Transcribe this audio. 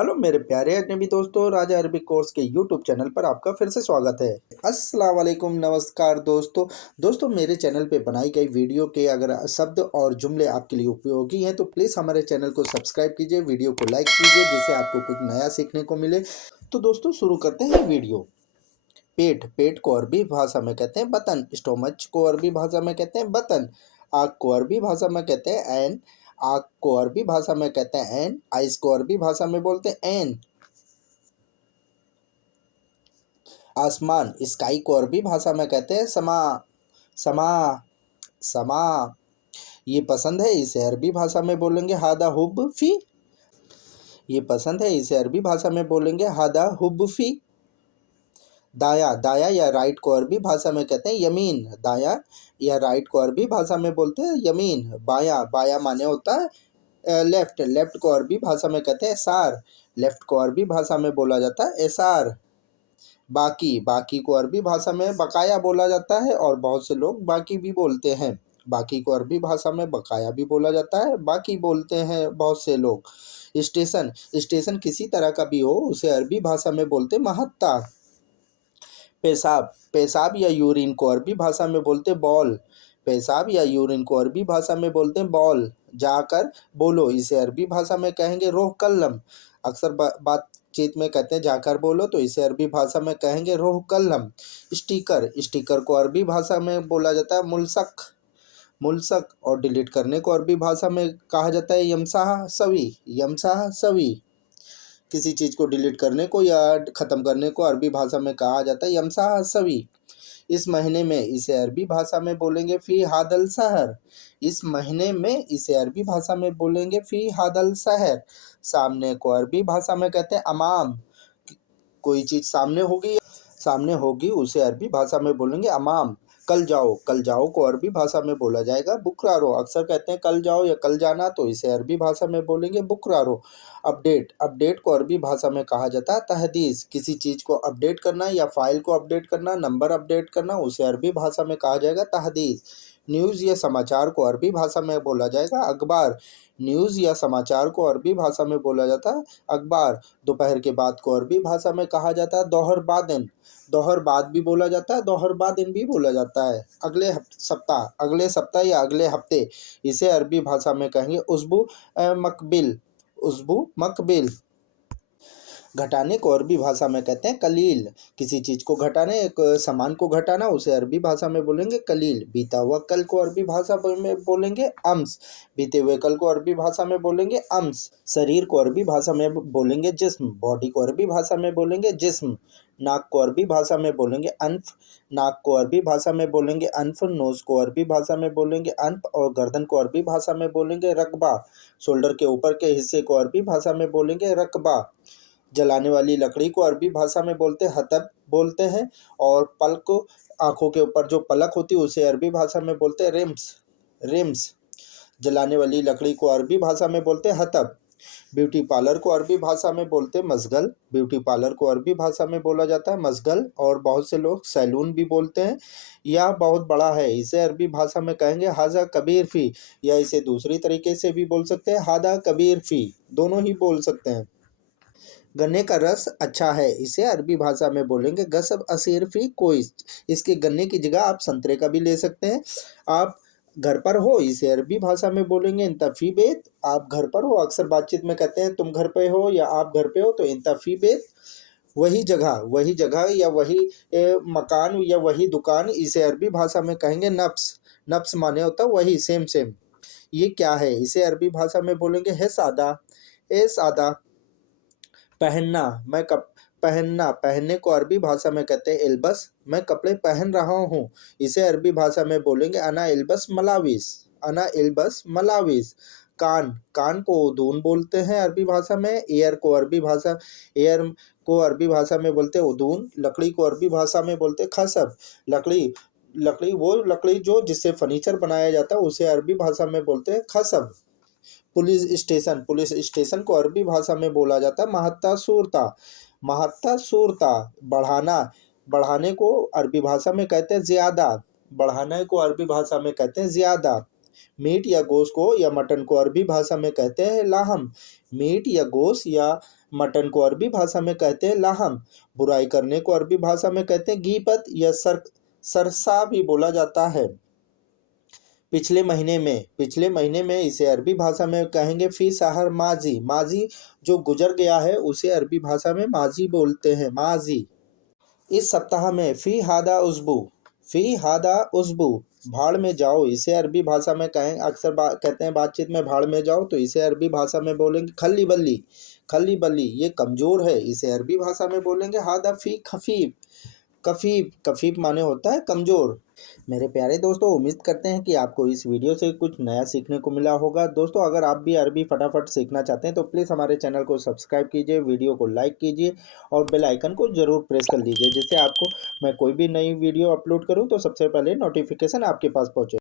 Hello मेरे प्यारे अजनबी दोस्तों, राजा अरबिक कोर्स के यूट्यूब चैनल पर आपका फिर से स्वागत है। अस्सलाम वालेकुम, नमस्कार दोस्तों मेरे चैनल पे बनाई गई वीडियो के अगर शब्द और जुमले आपके लिए उपयोगी हैं तो प्लीज़ हमारे चैनल को सब्सक्राइब कीजिए, वीडियो को लाइक कीजिए जिससे आपको कुछ नया सीखने को मिले। तो दोस्तों शुरू करते हैं वीडियो। पेट पेट को अरबी भाषा में कहते हैं बतन। स्टोमच को अरबी भाषा में कहते हैं बतन। आँख को अरबी भाषा में कहते हैं ऐन। आँख को अरबी भाषा में कहते हैं ऐन। आइस को अरबी भाषा में बोलते हैं ऐन। आसमान स्काई को अरबी भाषा में कहते हैं समा। समा समा। ये पसंद है, इसे अरबी भाषा में बोलेंगे हादा हुब फी। ये पसंद है, इसे अरबी भाषा में बोलेंगे हादा हुब फी। दाया दाया या राइट को अरबी भाषा में कहते हैं यमीन। दाया या राइट को अरबी भाषा में बोलते हैं यमीन। बाया बाया माने होता है लेफ्ट। लेफ्ट को अरबी भाषा में कहते हैं एसार। लेफ्ट को अरबी भाषा में बोला जाता है एसार। बाकी बाकी को अरबी भाषा में बकाया बोला जाता है और बहुत से लोग बाकी भी बोलते हैं। बाकी को अरबी भाषा में बकाया भी बोला जाता है, बाकी बोलते हैं बहुत से लोग। स्टेशन स्टेशन किसी तरह का भी हो उसे अरबी भाषा में बोलते महत्ता। पेशाब पेशाब या यूरिन को अरबी भाषा में बोलते बॉल। पेशाब या यूरिन को अरबी भाषा में बोलते हैं बॉल। जाकर बोलो, इसे अरबी भाषा में कहेंगे रोह कल्लम। अक्सर बातचीत में कहते हैं जाकर बोलो, तो इसे अरबी भाषा में कहेंगे रोह कल्लम। स्टिकर स्टिकर को अरबी भाषा में बोला जाता है मुल्सक। मुल्सक। और डिलीट करने को अरबी भाषा में कहा जाता है यमसाह सवी। यमसाह सवी। किसी चीज़ को डिलीट करने को या ख़त्म करने को अरबी भाषा में कहा जाता है यमसाह सवी। इस महीने में इसे अरबी भाषा में बोलेंगे फ़ी हादल सहर। इस महीने में इसे अरबी भाषा में बोलेंगे फ़ी हादल सहर। सामने को अरबी भाषा में कहते हैं अमाम। कोई चीज़ सामने होगी उसे अरबी भाषा में बोलेंगे अमाम। कल जाओ को अरबी भाषा में बोला जाएगा बुकरारो। अक्सर कहते हैं कल जाओ या कल जाना, तो इसे अरबी भाषा में बोलेंगे बुकरारो। अपडेट अपडेट को अरबी भाषा में कहा जाता है तहदीस। किसी चीज़ को अपडेट करना या फाइल को अपडेट करना, नंबर अपडेट करना, उसे अरबी भाषा में कहा जाएगा तहदीस। न्यूज़ या समाचार को अरबी भाषा में बोला जाएगा अखबार। न्यूज़ या समाचार को अरबी भाषा में बोला जाता है अखबार। दोपहर के बाद को अरबी भाषा में कहा जाता है दोहर बादिन। दोहर बाद भी बोला जाता है, दोहर बादिन भी बोला जाता है। अगले सप्ताह या अगले हफ्ते, इसे अरबी भाषा में कहेंगे उस्बू मकबिल। उस्बू मकबिल। घटाने को अरबी भाषा में कहते हैं कलील। किसी चीज़ को घटाने, एक सामान को घटाना, उसे अरबी भाषा में बोलेंगे कलील। बीता हुआ कल को अरबी भाषा में बोलेंगे अम्स। बीते हुए कल को अरबी भाषा में बोलेंगे अम्स। शरीर को अरबी भाषा में बोलेंगे जिस्म। बॉडी को अरबी भाषा में बोलेंगे जिस्म। नाक को अरबी भाषा में बोलेंगे अनफ। नाक को अरबी भाषा में बोलेंगे अनफ। नोज़ को अरबी भाषा में बोलेंगे अनफ और गर्दन को अरबी भाषा में बोलेंगे रकबा। शोल्डर के ऊपर के हिस्से को अरबी भाषा में बोलेंगे रकबा। जलाने वाली लकड़ी को अरबी भाषा में हतब बोलते हैं और पलक, आँखों के ऊपर जो पलक होती है उसे अरबी भाषा में बोलते हैं रिम्स। रिम्स। जलाने वाली लकड़ी को अरबी भाषा में बोलते हैं हतब। ब्यूटी पार्लर को अरबी भाषा में बोलते हैं मशगल। ब्यूटी पार्लर को अरबी भाषा में बोला जाता है मशगल और बहुत से लोग सैलून भी बोलते हैं। यह बहुत बड़ा है, इसे अरबी भाषा में कहेंगे हाजा कबीर फ़ी, या इसे दूसरी तरीके से भी बोल सकते हैं हादा कबीर फ़ी, दोनों ही बोल सकते हैं। गन्ने का रस अच्छा है, इसे अरबी भाषा में बोलेंगे गसब असीर फी कोइस। इसके गन्ने की जगह आप संतरे का भी ले सकते हैं। आप घर पर हो, इसे अरबी भाषा में बोलेंगे इंतफ़ी बेत। आप घर पर हो, अक्सर बातचीत में कहते हैं तुम घर पे हो या आप घर पे हो, तो इंतफ़ी बेत। वही जगह या वही मकान या वही दुकान, इसे अरबी भाषा में कहेंगे नफ्स। नफ्स माने होता है वही, सेम सेम। ये क्या है, इसे अरबी भाषा में बोलेंगे है सादा। ए सादा। पहनना मैं कप पहनना पहनने को अरबी भाषा में कहते हैं इल्बस। मैं कपड़े पहन रहा हूँ, इसे अरबी भाषा में बोलेंगे अना इल्बस मलाविस। अना इल्बस मलाविस। कान को उदून बोलते हैं अरबी भाषा में। एयर को अरबी भाषा में बोलते हैं उदून। लकड़ी को अरबी भाषा में बोलते हैं खसब। लकड़ी लकड़ी जो जिससे फर्नीचर बनाया जाता है उसे अरबी भाषा में बोलते हैं खसब। पुलिस स्टेशन को अरबी भाषा में बोला जाता है महत्ता सूरता। महत्ता सूरता। बढ़ाने को अरबी भाषा में कहते हैं ज़्यादा। बढ़ाने को अरबी भाषा में कहते हैं ज़्यादा। मीट या गोश्त को या मटन को अरबी भाषा में कहते हैं लाहम। मीट या गोश्त या मटन को अरबी भाषा में कहते हैं लाहम। बुराई करने को अरबी भाषा में कहते हैं गीबत या सरसा भी बोला जाता है। पिछले महीने में इसे अरबी भाषा में कहेंगे फी शहर माजी। माजी जो गुजर गया है उसे अरबी भाषा में माजी बोलते हैं, माजी। इस सप्ताह में फी हादा उस्बू भाड़ में जाओ, इसे अरबी भाषा में कहते हैं बातचीत में भाड़ में जाओ, तो इसे अरबी भाषा में बोलेंगे खल्ली बल्ली। खल्ली बल्ली ये कमज़ोर है, इसे अरबी भाषा में बोलेंगे हादा फी खफीफ। कफीफ, कफीफ माने होता है कमज़ोर। मेरे प्यारे दोस्तों, उम्मीद करते हैं कि आपको इस वीडियो से कुछ नया सीखने को मिला होगा। दोस्तों, अगर आप भी अरबी फटाफट सीखना चाहते हैं तो प्लीज़ हमारे चैनल को सब्सक्राइब कीजिए, वीडियो को लाइक कीजिए और बेल आइकन को ज़रूर प्रेस कर लीजिए, जिससे आपको मैं कोई भी नई वीडियो अपलोड करूं तो सबसे पहले नोटिफिकेशन आपके पास पहुंचे।